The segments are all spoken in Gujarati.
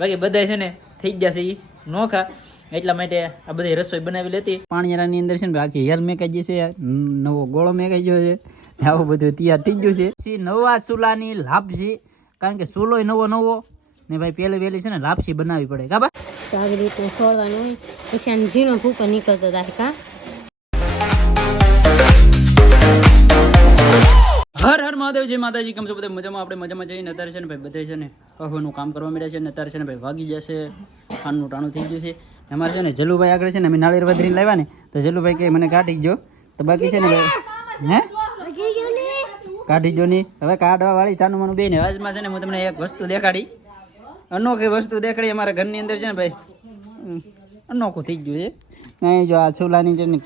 બાકી બધા છે ને થઈ ગયા છે એ નોખા, એટલા માટે આ બધી રસોઈ બનાવી લેતી. પાણીયારાની અંદર છે ને આખી હેલ મેકાઈ જશે, નવો ગોળો મેકાઈ ગયો છે, આવું બધું તૈયાર થઈ ગયું છે. નવા ચૂલાની લાપસી, કારણ કે ચૂલો નવો ને ભાઈ પેલી વેલી છે ને લાપસી બનાવવી પડે કા બા. તો આવી રીતે છોડવાનું હોય પછી આને ઝીણો ભૂકો નીકળતો થાય કા. હર હર મહાદેવ, જય માતાજી. કેમ છો બધા? મજામાં? આપણે મજામાં જઈને અત્યારે છે ને ભાઈ બધે છે ને અહોનું કામ કરવા મળ્યા છે ને અત્યારે છે ને ભાઈ વાગી જશે, ખાનનું ટાણું થઈ ગયું છે. અમારે છે ને જલુભાઈ આગળ છે ને અમે નાળિયેર વધરીને લાવ્યા ને તો જલુભાઈ કે મને કાઢી ગયો, તો બાકી છે ને ભાઈ હે કાઢી ગયો નહીં. હવે કાઢવા વાળી ચાનું માનું બે ને આજમાં છે ને હું તમને એક વસ્તુ દેખાડી, અનોખી વસ્તુ દેખાડી. અમારા ઘરની અંદર છે ને ભાઈ અનોખું થઈ ગયું છે. નહીં જો આ છોલાની છે ને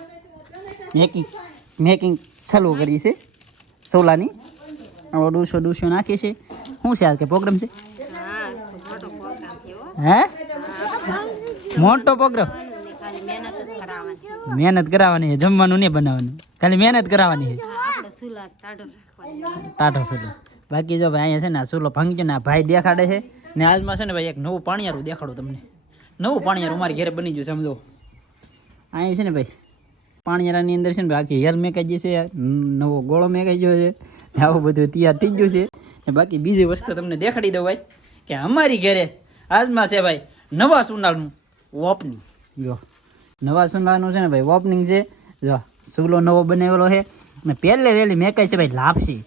મેકિંગ ચાલુ કરી છે સોલાની. આવો ડૂસો નાખી છે. શું છે આજ કે પ્રોગ્રામ છે? હે મોટો પ્રોગ્રામ? મહેનત કરાવવાની છે, જમવાનું નહીં બનાવવાનું, ખાલી મહેનત કરાવવાની છે. ટાઢો સુલો. બાકી જો ભાઈ અહીંયા છે ને આ સુલો ભાંગી ને આ ભાઈ દેખાડે છે ને આજમાં છે ને ભાઈ એક નવું પાણીયારું દેખાડું તમને. નવું પાણીયારું મારી ઘરે બની ગયું સમજો. અહીંયા છે ને ભાઈ પાણીયારાની અંદર છે ને ભાઈ આખી હેલ મેકાઈ જશે, નવો ગોળો મેકાઈ ગયો છે, આવું બધું તૈયાર થઈ ગયું છે. ને બાકી બીજી વસ્તુ તમને દેખાડી દઉં ભાઈ કે અમારી ઘરે આજમાં છે ભાઈ નવા સોનાનું ઓપનિંગ. જો નવા સોનાનું છે ને ભાઈ ઓપનિંગ છે. જો ચૂલો નવો બનાવેલો છે ને પહેલે વહેલી મેકાઈ છે ભાઈ લાપસી.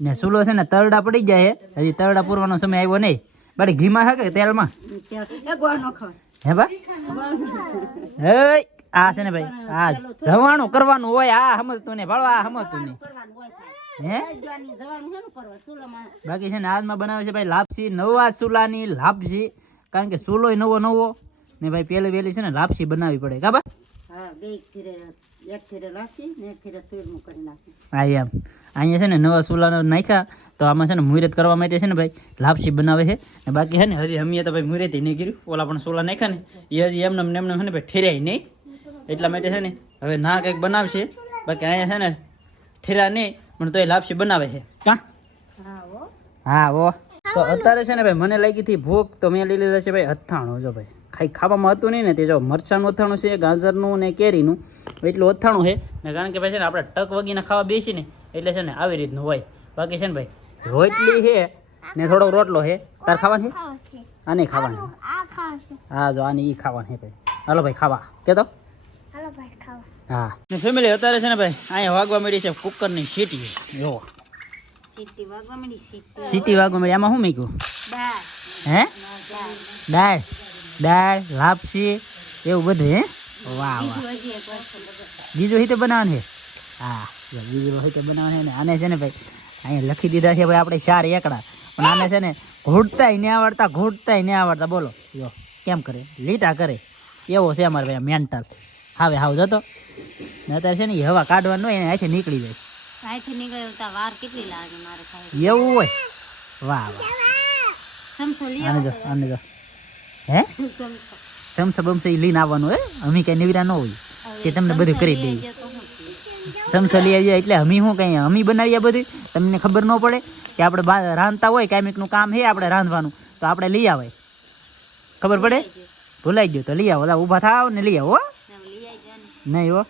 ને ચૂલો છે ને તરડા પડી ગયા છે, હજી તરડા પૂરવાનો સમય આવ્યો નહીં. બાકી ઘીમાં છે કે તેલમાં? હે બા હે આ છે ને ભાઈ આ જવાનું કરવાનું હોય. આ સમજતું નહીં ભાડવા, આ સમજતું નહીં. હે બાકી છે ને આજમાં બનાવે છે ભાઈ લાપસી, નવા ચૂલાની લાપસી, કારણ કે ચૂલો નવો ને ભાઈ પેલી વેલી છે ને લાપસી બનાવવી પડે કા બા. હા એમ અહીંયા છે ને નવા ચૂલા નાખ્યા તો આમાં છે ને મુહૂર્ત કરવા માટે છે ને ભાઈ લાપસી બનાવે છે. ને બાકી છે ને હજી અમે તો ભાઈ મુહૂર્ત નહીં કર્યું, ઓલા પણ ચૂલા નાખ્યા ને એ હજી એમને છે ને ભાઈ ઠેરાય નહીં, એટલા માટે છે ને હવે ના કંઈક બનાવશે. બાકી અહીંયા છે ને ઠેરા નહીં પણ તો એ લાપસી બનાવે છે કા. હા ઓ તો અત્યારે છે ને ભાઈ મને લાગી હતી ભૂખ, તો મેં લઈ લીધા છે ભાઈ અથાણું. જો ભાઈ ખાવામાં હતું નહીં ને તે જો મરચાંનું અથાણું છે, ગાજરનું ને કેરીનું, એટલું અથાણું છે ને. કારણ કે ભાઈ છે ને આપણે ટક વગીને ખાવા બેસી ને એટલે છે ને આવી રીતનું હોય. બાકી છે ને ભાઈ રોટલી છે ને થોડો રોટલો છે. તાર ખાવાની છે? આ નહીં ખાવાની? હા જો આની એ ખાવાની છે ભાઈ. હાલો ભાઈ ખાવા કે તો હા. ને ફેમિલી અત્યારે છે ને ભાઈ અહીંયા વાગવા મળી છે કુકરની સીટી. જો સીટી વાગવા મળી. આમાં શું મૂક્યું? હે દાળ લાપસી એવું બધું હે. વાહ વાહ. બીજું હિતે બનાવવાનું છે? હા બીજું હિતે બનાવવાનું છે ને. આને છે ને ભાઈ અહીંયા લખી દીધા છે ભાઈ આપણે 4 એકડા, પણ આને છે ને ઘૂંટતાય નહીં આવડતા. બોલો જો કેમ કરે, લીટા કરે એવો છે અમારે ભાઈ મેન્ટલ. હાવ જતો ને અત્યારે છે ને હવા કાઢવાનું હોય એને અહીંથી નીકળી જાય. એવું હોય? વાહ આને જો હે ચમચા બમચા લઈને આવવાનું હોય. અમે કઈ નિવરા ન હોય કે તમને બધું કરી દઈએ. ચમચા લઈ આવીએ એટલે અમે શું કઈ અમે બનાવીએ બધું, તમને ખબર ન પડે કે આપણે રાંધતા હોય કાયમિકનું કામ છે આપણે રાંધવાનું, તો આપણે લઈ આવે ખબર પડે. ભૂલાઈ ગયું તો લઈ આવો, ઊભા થાવ ને લઈ આવો. નહીં હો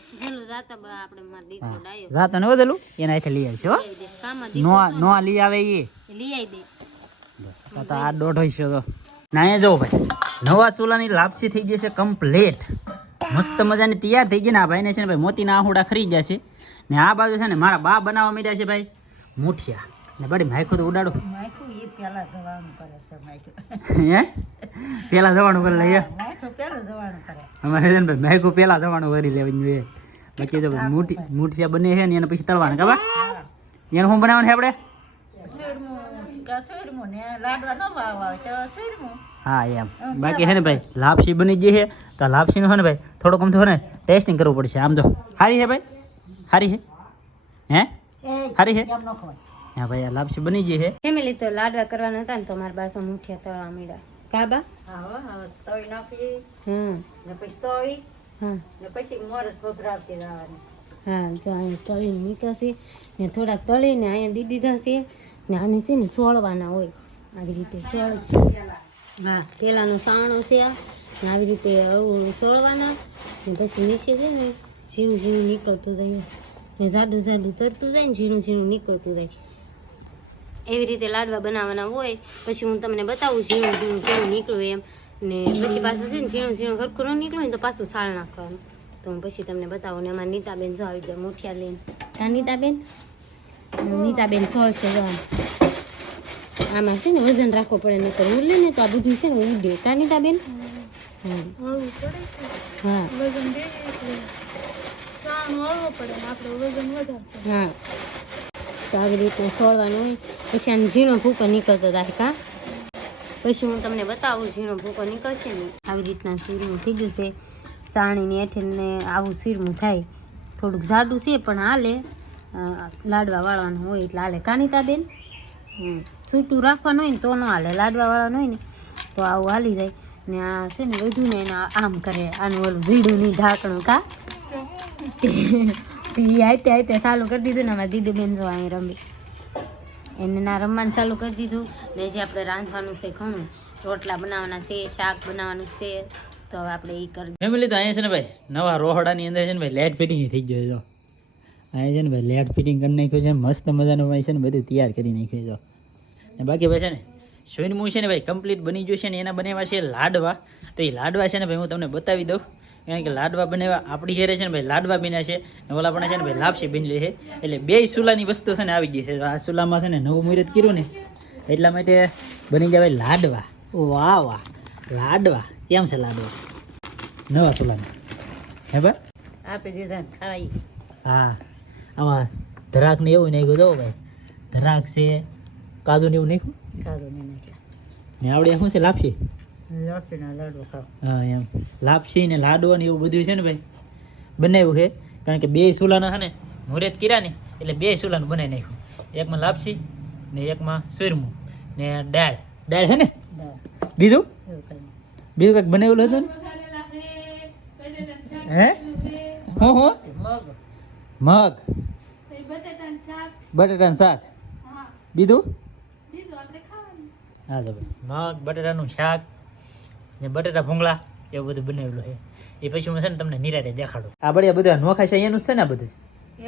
જાતો ને વધેલું એના હાથે લઈ આવશે હો. નો લઈ આવે એ આ દોઢ હોય છે તો ના. અહીંયા જવો ભાઈ નવા ચૂલાની લાપસી થઈ ગઈ છે કમ્પ્લીટ, મસ્ત મજાની તૈયાર થઈ ગઈ ને. આ ભાઈને છે ને ભાઈ મોતીના આહુડા ખરી ગયા છે ને. આ બાજુ છે ને મારા બા બનાવવા માંડ્યા છે ભાઈ મુઠિયા ને. બડી માયખું તો ઉડાડો. હે પેલા જવાનું કરે લઈએ અમારે છે ને ભાઈ માયખું પેલા જવાનું કરી લેવાની જોઈએ. બાકી તો મુઠિયા બને છે ને એને પછી તળવાના ખબર. એને શું બનાવવાનું છે આપણે? હા એમ. બાકી છે ને ભાઈ લાપસી બની ગઈ છે તો લાપસીનું છે ને ભાઈ થોડુંક આમ તો ને ટેસ્ટિંગ કરવું પડશે. આમ જો સારી છે ભાઈ, સારી છે. હે સારી છે? હા ભાઈ આ લાપસી બની ગઈ છે. ફેમિલી તો લાડવા કરવાના હતા ને તો મારા બાસુ મુઠિયા તળવા માંડ્યા કાબા. તળી નાખી ને પછી તળી ને પછી મોરસ ભભરાવતી જવાની. હા જો અહીંયા તળીને મૂક્યા છે ને થોડાક તળીને અહીંયા દી દીધા છે ને આને છે ને સોળવાના હોય આવી રીતે સોળ. હા પેલાનો સાવણો છે આ ને આવી રીતે અળવું સોળવાના ને પછી નીચે છે ને ઝીણું ઝીણું નીકળતું જાય ને જાડું જાડું તરતું જાય ને ઝીણું ઝીણું નીકળતું જાય એવી રીતે લાડવા બનાવવાના હોય. પછી હું તમને બતાવું ઝીણું ઝીણું કેવું નીકળ્યું એમ ને પછી પાછું છે ને ઝીણું ઝીણું હરખું ન નીકળ્યું ને તો પાછું સાળ નાખવાનું. તો હું પછી તમને બતાવું ને અમારા નીતાબેન જો આવી જાય મુઠિયા લઈને. હા નીતાબેન સોળશે જો આમાં છે ને વજન રાખવું પડે નકર ઉડે ને તો આ બધું છે ને ઉડે. કા નીતાબેન? હા હા તો આવી રીતના સોળવાનું હોય. પછી આને ઝીણો ભૂકો નીકળતો થાય. કા પછી હું તમને બતાવું ઝીણો ભૂકો નીકળશે ને આવી રીતના શીરમું થઈ ગયું છે. સાણીની હેઠને આવું શીરમું થાય. થોડુંક જાડું છે પણ હાલે, લાડવા વાળવાનું હોય એટલે હાલે. કાનિતાબેન છૂટું રાખવાનું હોય ને તો ન હાલે, લાડવા વાળવાનું હોય ને તો આવું હાલી જાય. ને આ છે ને વધુ ને એને આમ કરે, આનું ઓલું ઝીડું નહીં ઢાંકણું. કા હાઈતે હાઈતે ચાલુ કરી દીધું ને અમારા દીદી બેન જો અહીં રમી એને ના રમવાનું ચાલુ કરી દીધું. ને જે આપણે રાંધવાનું છે ઘણું, રોટલા બનાવવાના છે, શાક બનાવવાનું છે, તો હવે આપણે એ કરી ફેમિલી. તો અહીંયા છે ને ભાઈ નવા રોહડાની અંદર છે ને ભાઈ લેટ ફિટિંગ થઈ ગયો છે. અહીંયા છે ને ભાઈ લેટ ફિટિંગ કરી નાખ્યું છે, મસ્ત મજાનું ભાઈ છે ને બધું તૈયાર કરી નાખ્યું છે. ને બાકી ભાઈ છે ને સોઈનમું છે ને ભાઈ કમ્પ્લીટ બની ગયું છે ને એના બનાવ્યા છે લાડવા. તો એ લાડવા છે ને ભાઈ હું તમને બતાવી દઉં, કારણ કે લાડવા બનાવવા આપણી ઘરે છે ને ભાઈ લાડવા બન્યા છે ને ઓલા પણ છે ને ભાઈ લાપસી બનેલી છે. એટલે બે ચૂલાની વસ્તુ છે ને આવી ગઈ છે. આ ચૂલામાં છે ને નવું મુહૂર્ત કર્યું ને એટલા માટે બની જાય ભાઈ લાડવા. વાહ વાહ, લાડવા કેમ છે લાડવા નવા ચૂલાના? હે ભાઈ આપી દીધા ખાઈ. હા આમાં ધરાક ને એવું નાખ્યું તો ભાઈ, ધરાક છે, કાજુ ને એવું નાખ્યું. ખાધું નહીં નાખ્યા ને આવડે શું છે? લાપસી. લાપસીના લાડુ ખાવ. હા એમ લાપસી ને લાડવા ને એવું બધું છે ને ભાઈ બનાવ્યું છે. કારણ કે બે ચૂલાના છે ને મુહૂર્ત કર્યા ને એટલે બે ચૂલાનું બનાવી નાખ્યું. એકમાં લાપસી ને એકમાં સુરમું ને દાળ. દાળ છે ને બીજું બીજું કંઈક બનાવેલું હતું ને? હે હો હો મગ બટાટાનું શાક. બીજું હા તો મગ બટાટાનું શાક ને બટાટા ભૂંગળા એવું બધું બનાવેલું છે. એ પછી હું છે ને તમને નિરાતે દેખાડું. આ બળિયા બધા નોખા છે એનું જ છે ને આ બધું?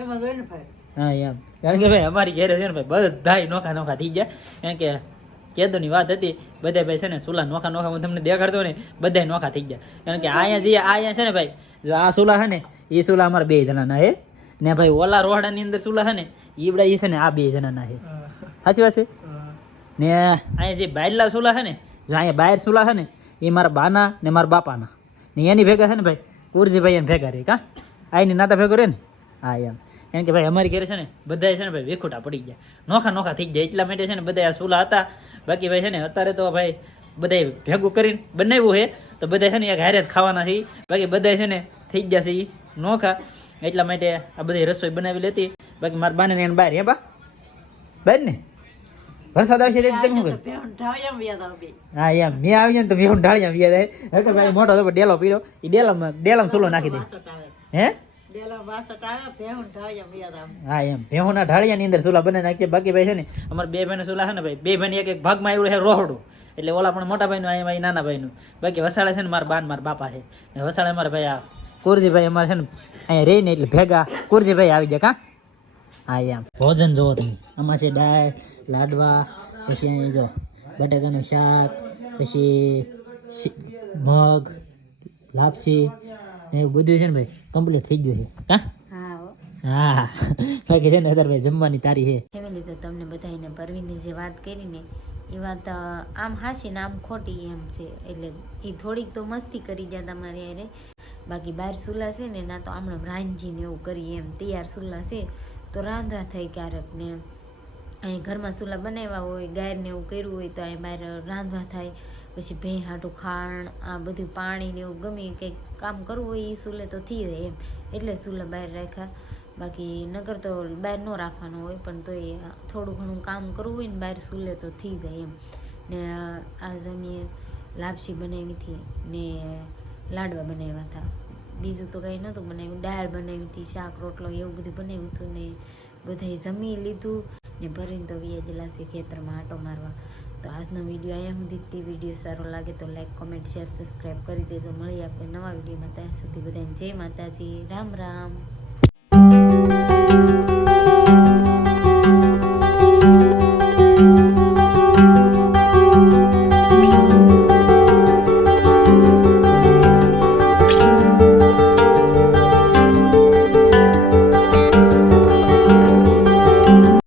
એમાં જોઈ ને ભાઈ. હા એમ, કારણ કે ભાઈ અમારી ઘરે છે ને ભાઈ બધા નોખા નોખા થઈ ગયા. કારણ કે કેદોની વાત હતી, બધા ભાઈ છે ને ચૂલા નોખા નોખા હું તમને દેખાડતો ને બધા નોખા થઈ ગયા. કારણ કે અહીંયા છે ને ભાઈ જો આ ચૂલા છે ને એ ચૂલા અમારા 2 જણાના છે ને ભાઈ ઓલા રોહડાની અંદર ચૂલા છે ને ઈવડા એ છે ને આ 2 જણાના છે. સાચી વાત છે ને? અહીંયા જે બહારલા ચૂલા છે ને, જો અહીંયા બહાર ચૂલા છે ને એ મારા બાના ને મારા બાપાના ને એની ભેગા છે ને ભાઈ ઉર્જીભાઈ એને ભેગા રહે. કા આઈની નાતા ભેગો રહે ને? હા એમ કે ભાઈ અમારી ઘરે છે ને બધા છે ને ભાઈ વેખોટા પડી ગયા, નોખા નોખા થઈ ગયા. એટલા માટે છે ને બધા આ ચૂલા હતા. બાકી ભાઈ છે ને અત્યારે તો ભાઈ બધા ભેગું કરીને બનાવ્યું છે તો બધા છે ને એક હારે જ ખાવાના છે. બાકી બધા છે ને થઈ ગયા છે એ નોખા. એટલા માટે આ બધી રસોઈ બનાવી લેતી. બાકી મારા બાને એને બહાર હે બહાર ને વરસાદ આવશે તમે શું કરો? હા એમ મેં આવી જાય ને તો મેં ઢાળિયા વ્યાદ આવે. હવે ભાઈ મોટો તો ડેલો પીડો એ ડેલામાં ચૂલો નાખી દે. હે હા એમ ભેહુના ઢાળિયાની અંદર ચૂલા બનાવી નાખીએ. બાકી ભાઈ છે ને અમારા 2 ભાઈનો ચૂલા છે ને ભાઈ 2 ભાઈ એક ભાગમાં આવ્યું છે રોહડું. એટલે ઓલા પણ મોટા ભાઈનું, અહીંયા ભાઈ નાના ભાઈનું. બાકી વસાડે છે ને મારા બાન મારા બાપા છે ને વસાડે મારા ભાઈ આ કુરજીભાઈ અમારે છે ને અહીંયા રહી ને એટલે ભેગા કુરજીભાઈ આવી જાય. કા હા એમ ભોજન જોવો તમે. આમાં છે દાળ, લાડવા, પછી જો બટાકાનું શાક, પછી મગ, લાપસી ને એવું બધું છે ને ભાઈ કમ્પ્લીટ થઈ ગયું છે. કા હા બાકી છે ને અત્યારે ભાઈ જમવાની તારી છે. ફેમિલી તો તમને બધાને પરવીનની જે વાત કરી ને એ વાત આમ હાસી ને આમ ખોટી એમ છે. એટલે એ થોડીક તો મસ્તી કરી ગયા તમારે યારે. બાકી બહાર ચૂલા છે ને ના તો આમણે રાંધીને એવું કરીએ એમ. તૈયાર ચૂલા છે તો રાંધવા થાય ક્યારેક ને અહીં ઘરમાં ચૂલા બનાવ્યા હોય, ગાયને એવું કર્યું હોય તો અહીં બહાર રાંધવા થાય. પછી ભેં હાટું ખાણ આ બધું પાણી ને એવું ગમે કંઈક કામ કરવું હોય એ ચૂલે તો થઈ જાય એમ. એટલે ચૂલા બહાર રાખ્યા. બાકી નગર તો બહાર ન રાખવાનું હોય પણ તો એ થોડું ઘણું કામ કરવું હોય ને બહાર ચૂલે તો થઈ જાય એમ. ને આજ અમે લાપસી બનાવી હતી ને લાડવા બનાવ્યા હતા. બીજું તો કંઈ નહોતું બનાવ્યું. દાળ બનાવી હતી, શાક રોટલો એવું બધું બનાવ્યું હતું ને બધાએ જમી લીધું ને ભરીને તો વિયેજેલા છે ખેતરમાં આંટો મારવા. તો આજનો વિડીયો અહીંયા સુધી. તે વિડીયો સારો લાગે તો લાઈક કોમેન્ટ શેર સબસ્ક્રાઈબ કરી દેજો. મળીએ આપણે નવા વિડીયોમાં. ત્યાં સુધી બધાને જય માતાજી. રામ રામ.